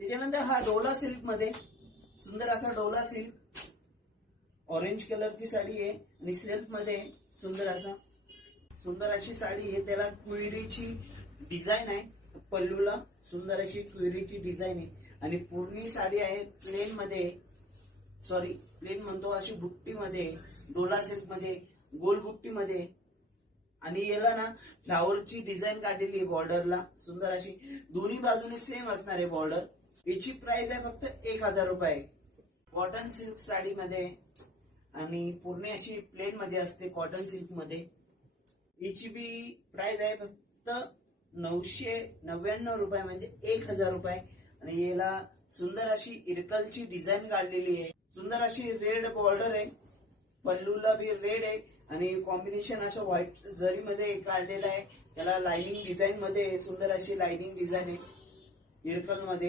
त्याच्यानंतर हा डोला सिल्क मध्ये सुंदर असा डोला सिल्क ऑरेंज कलरची साडी आहे आणि सिल्क मध्ये सुंदर अशी साडी आहे. त्याला क्वेरीची डिझाईन आहे. पल्लूला सुंदर अशी क्वेरीची डिझाईन आहे आणि पूर्ण साडी आहे प्लेन मध्ये, प्लेन म्हणतो अशी बुट्टीमध्ये, डोला सिल्क मध्ये, गोल बुट्टीमध्ये आणि याला ना फ्लावरची डिझाईन काढलेली आहे बॉर्डरला. सुंदर अशी दोन्ही बाजूने सेम असणार आहे बॉर्डर. याची प्राइस आहे फक्त 1000 रुपये. कॉटन सिल्क साडी मध्ये आणि पूर्ण अशी प्लेन मध्ये असते कॉटन सिल्क मध्ये. याची बी प्राइस आहे फक्त 999 रुपये म्हणजे 1000 रुपये. आणि याला सुंदर अशी इरकलची डिझाईन काढलेली आहे. सुंदर अशी रेड बॉर्डर आहे. पल्लूला बी रेड आहे आणि कॉम्बिनेशन असं व्हाईट जरी मध्ये काढलेलं आहे. त्याला लाइनिंग डिझाईन मध्ये सुंदर अशी लाइनिंग डिझाईन आहे इरकल मध्ये.